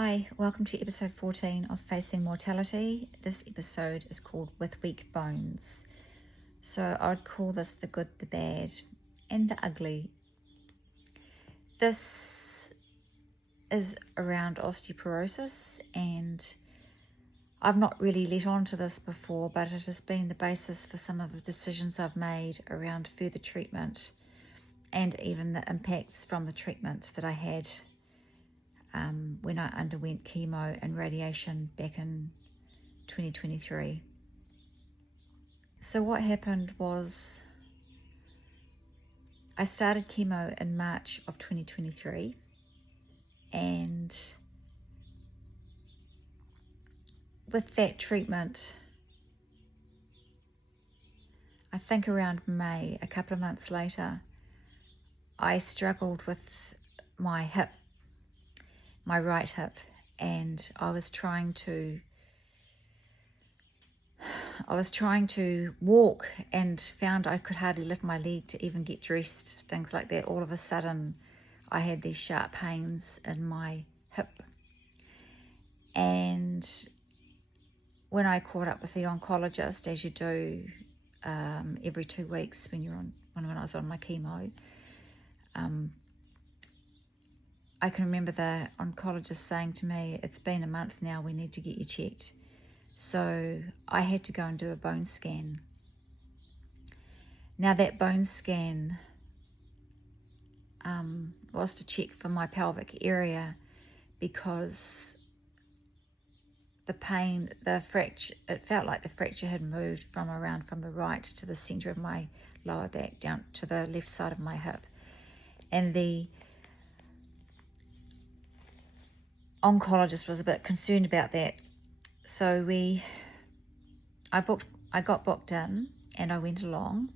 Hi, welcome to episode 14 of Facing Mortality. This episode is called With Weak Bones. So I would call this the good, the bad, and the ugly. This is around osteoporosis, and I've not really let on to this before, but it has been the basis for some of the decisions I've made around further treatment and even the impacts from the treatment that I had when I underwent chemo and radiation back in 2023. So what happened was I started chemo in March of 2023, and with that treatment, I think around May, a couple of months later, I struggled with my hip, my right hip, and I was trying to walk and found I could hardly lift my leg to even get dressed, things like that. All of a sudden, I had these sharp pains in my hip. And when I caught up with the oncologist, as you do every 2 weeks when I was on my chemo, I can remember the oncologist saying to me, "It's been a month now, we need to get you checked." So I had to go and do a bone scan. Now that bone scan was to check for my pelvic area, because the pain, it felt like the fracture had moved from the right to the center of my lower back down to the left side of my hip. And the oncologist was a bit concerned about that. So I got booked in, and I went along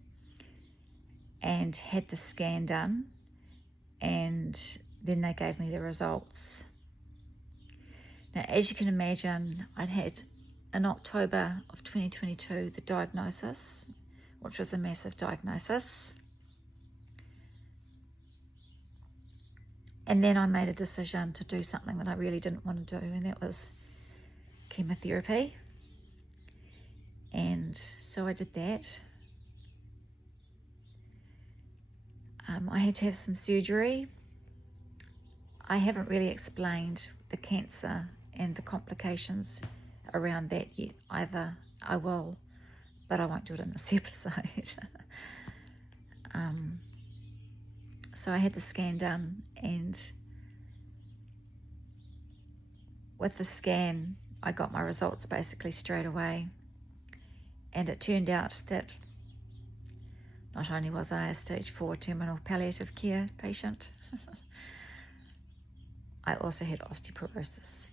and had the scan done, and then they gave me the results. Now, as you can imagine, I'd had in October of 2022 the diagnosis, which was a massive diagnosis. And then I made a decision to do something that I really didn't want to do, and that was chemotherapy. And so I did that. I had to have some surgery. I haven't really explained the cancer and the complications around that yet either. I will, but I won't do it in this episode. So I had the scan done, and with the scan, I got my results basically straight away. And it turned out that not only was I a stage 4 terminal palliative care patient, I also had osteoporosis.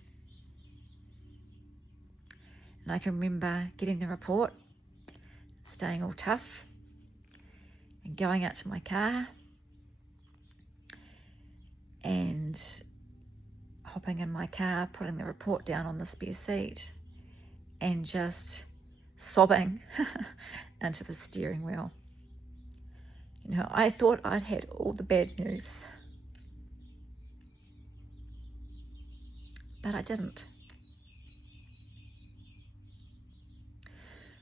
And I can remember getting the report, staying all tough, and going out to my car and hopping in my car, putting the report down on the spare seat, and just sobbing into the steering wheel. You know, I thought I'd had all the bad news, but I didn't.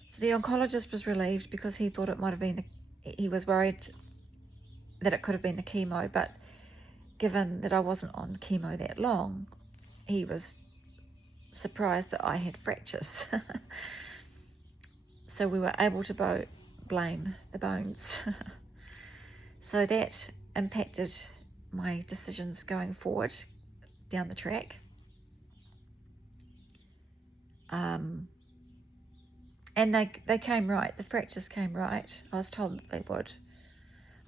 So the oncologist was relieved, because he thought it might have been he was worried that it could have been the chemo, but given that I wasn't on chemo that long, he was surprised that I had fractures. So we were able to blame the bones. So that impacted my decisions going forward down the track. And they came right. The fractures came right. I was told that they would.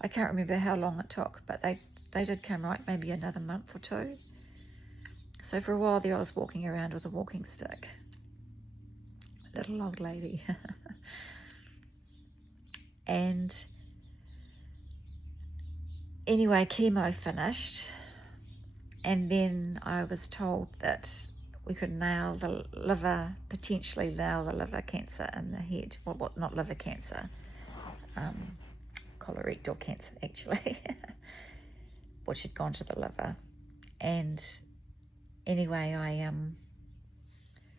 I can't remember how long it took, but they did come right, maybe another month or 2. So for a while there, I was walking around with a walking stick. Little old lady. And anyway, chemo finished, and then I was told that we could potentially nail the liver cancer in the head. Well, not liver cancer, colorectal cancer actually, which had gone to the liver. And anyway,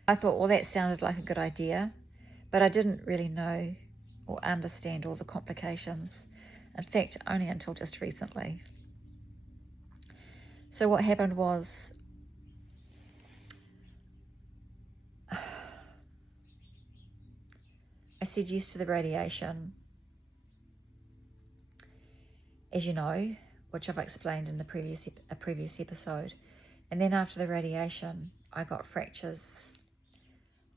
I thought, well, that sounded like a good idea, but I didn't really know or understand all the complications. In fact, only until just recently. So what happened was, I said yes to the radiation, as you know, which I've explained in a previous episode. And then after the radiation, I got fractures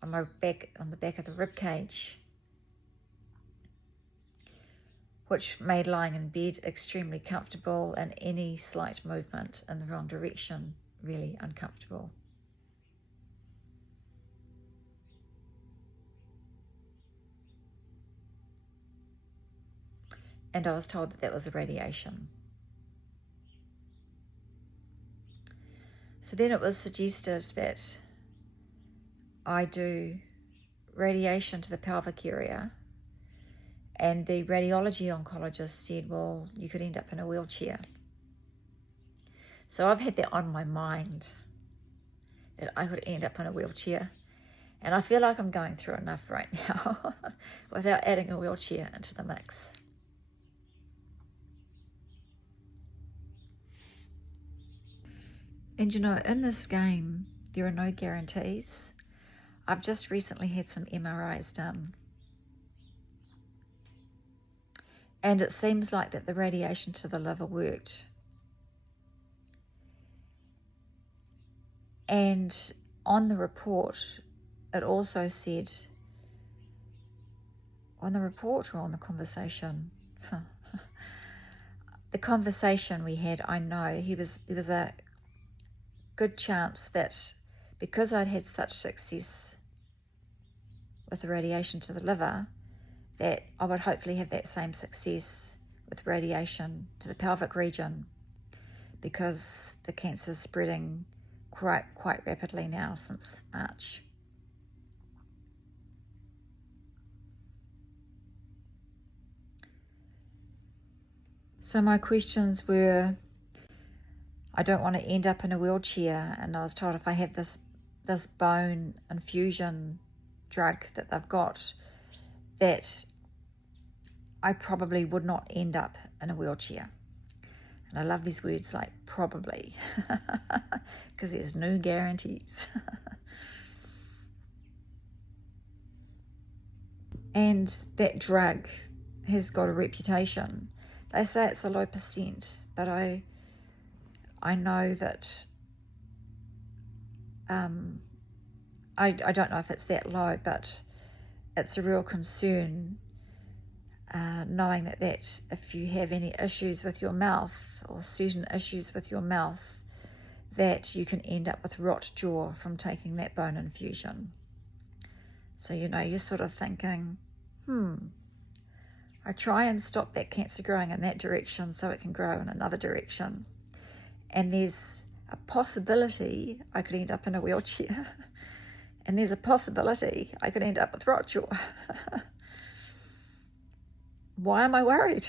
on my back, on the back of the rib cage, which made lying in bed extremely comfortable, and any slight movement in the wrong direction really uncomfortable. And I was told that that was the radiation. So then it was suggested that I do radiation to the pelvic area, and the radiology oncologist said, well, you could end up in a wheelchair. So I've had that on my mind, that I could end up in a wheelchair. And I feel like I'm going through enough right now without adding a wheelchair into the mix. And you know, in this game, there are no guarantees. I've just recently had some MRIs done. And it seems like that the radiation to the liver worked. And on the report, it also said, on the report or on the conversation? The conversation we had, I know, there was a good chance that because I'd had such success with the radiation to the liver, that I would hopefully have that same success with radiation to the pelvic region, because the cancer's spreading quite rapidly now since March. So my questions were, I don't want to end up in a wheelchair, and I was told if I have this bone infusion drug that they've got, that I probably would not end up in a wheelchair. And I love these words like probably, because there's no guarantees. And that drug has got a reputation. They say it's a low percent, but I know that I don't know if it's that low, but it's a real concern, knowing that if you have any issues with your mouth or certain issues with your mouth, that you can end up with rot jaw from taking that bone infusion. So, you know, you're sort of thinking, I try and stop that cancer growing in that direction so it can grow in another direction. And there's a possibility I could end up in a wheelchair. And there's a possibility I could end up with rot jaw. Why am I worried?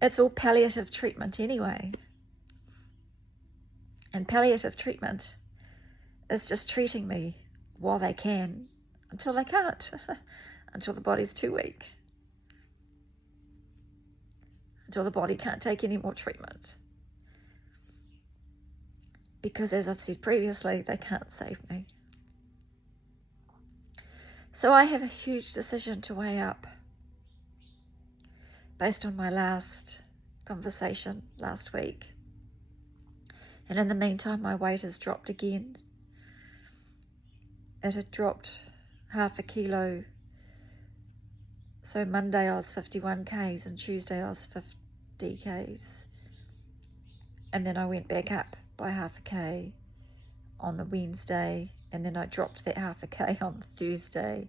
It's all palliative treatment anyway. And palliative treatment is just treating me while they can, until they can't, until the body's too weak, until the body can't take any more treatment. Because as I've said previously, they can't save me. So I have a huge decision to weigh up based on my last conversation last week. And in the meantime, my weight has dropped again. It had dropped half a kilo. So Monday I was 51 k's and Tuesday I was 50 k's. And then I went back up by half a k on the Wednesday, and then I dropped that half a k on Thursday,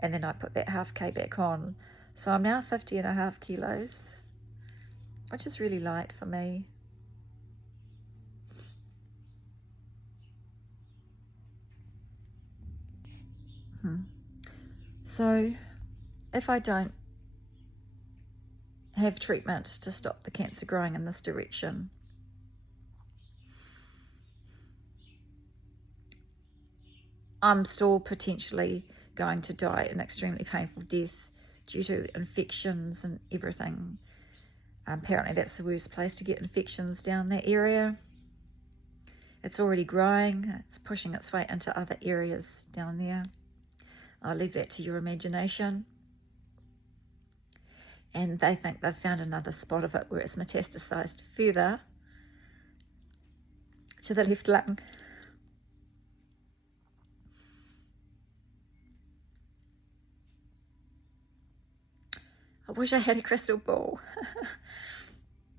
and then I put that half k back on. So I'm now 50.5 kilos, which is really light for me. So if I don't have treatment to stop the cancer growing in this direction, I'm still potentially going to die an extremely painful death due to infections and everything. Apparently that's the worst place to get infections down that area. It's already growing. It's pushing its way into other areas down there. I'll leave that to your imagination. And they think they've found another spot of it where it's metastasized further to the left lung. I wish I had a crystal ball.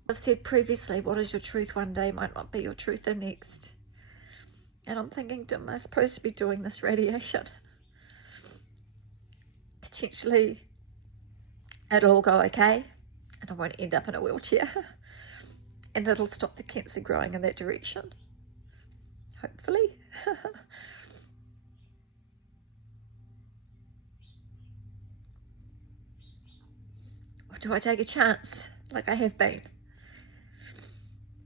I've said previously, what is your truth one day might not be your truth the next. And I'm thinking, am I supposed to be doing this radiation? Potentially it'll all go okay and I won't end up in a wheelchair. And it'll stop the cancer growing in that direction. Hopefully. Or do I take a chance like I have been?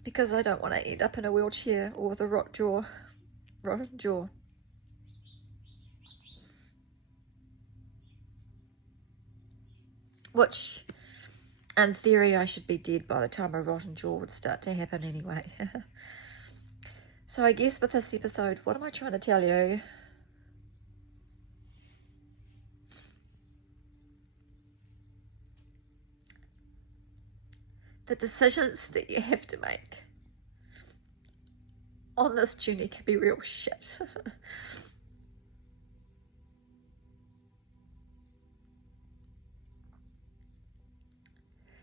Because I don't want to end up in a wheelchair or with a rotten jaw. Which, in theory, I should be dead by the time a rotten jaw would start to happen anyway. So I guess with this episode, what am I trying to tell you? The decisions that you have to make on this journey can be real shit.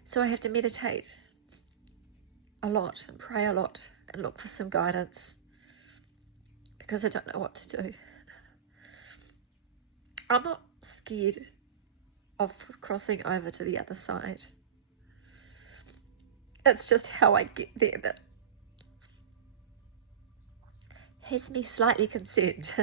So I have to meditate a lot and pray a lot and look for some guidance because I don't know what to do. I'm not scared of crossing over to the other side. It's just how I get there that has me slightly concerned.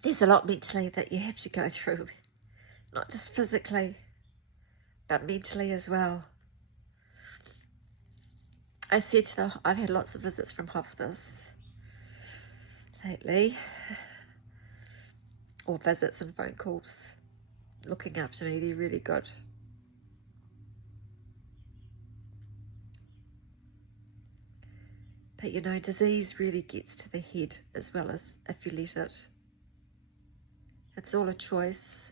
There's a lot mentally that you have to go through, not just physically, but mentally as well. I said I've had lots of visits from hospice lately, or visits and phone calls looking after me. They're really good. But you know, disease really gets to the head as well as if you let it. It's all a choice.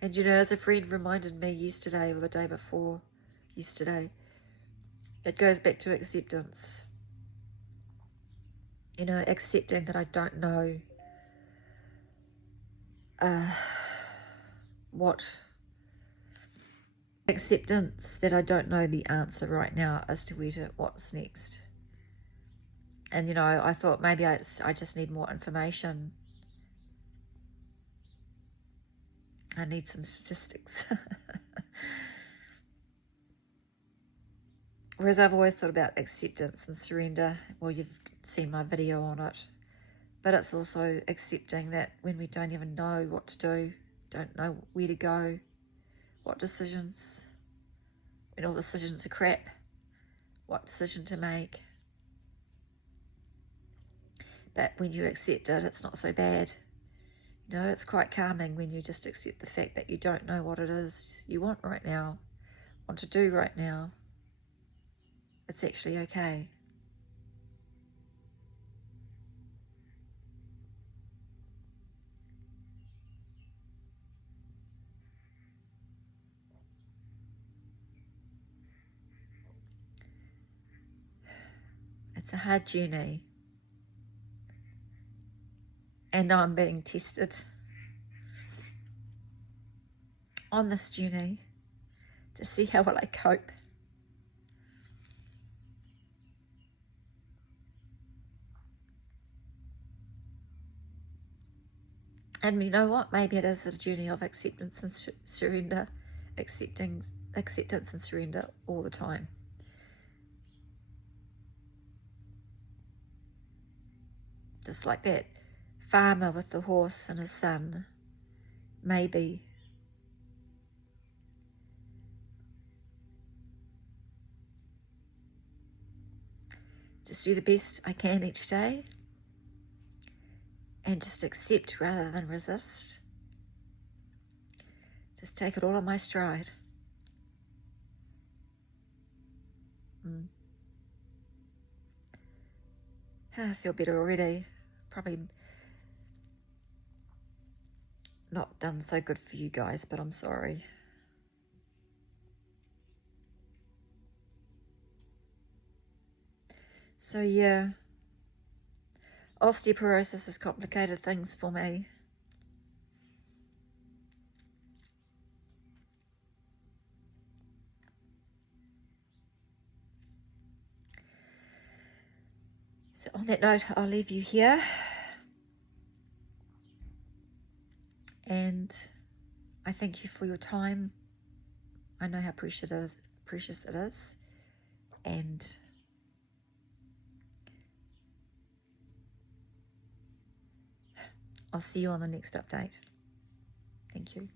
And you know, as a friend reminded me yesterday or the day before yesterday, it goes back to acceptance. You know, accepting that I don't know acceptance that I don't know the answer right now as to what's next. And you know, I thought maybe I just need more information. I need some statistics. Whereas I've always thought about acceptance and surrender. Well, you've seen my video on it. But it's also accepting that when we don't even know what to do, don't know where to go, what decisions, when all decisions are crap, what decision to make. But when you accept it, it's not so bad. You know, it's quite calming when you just accept the fact that you don't know what it is you want right now, want to do right now. It's actually okay. It's a hard journey. And I'm being tested on this journey to see how well I cope. And you know what? Maybe it is a journey of acceptance and surrender, acceptance and surrender all the time. Just like that farmer with the horse and his son. Maybe Just do the best I can each day and just accept rather than resist. Just take it all on my stride. I feel better already. Probably not done so good for you guys, but I'm sorry. So yeah, osteoporosis has complicated things for me. So on that note, I'll leave you here. And I thank you for your time. I know how precious it is. And I'll see you on the next update. Thank you.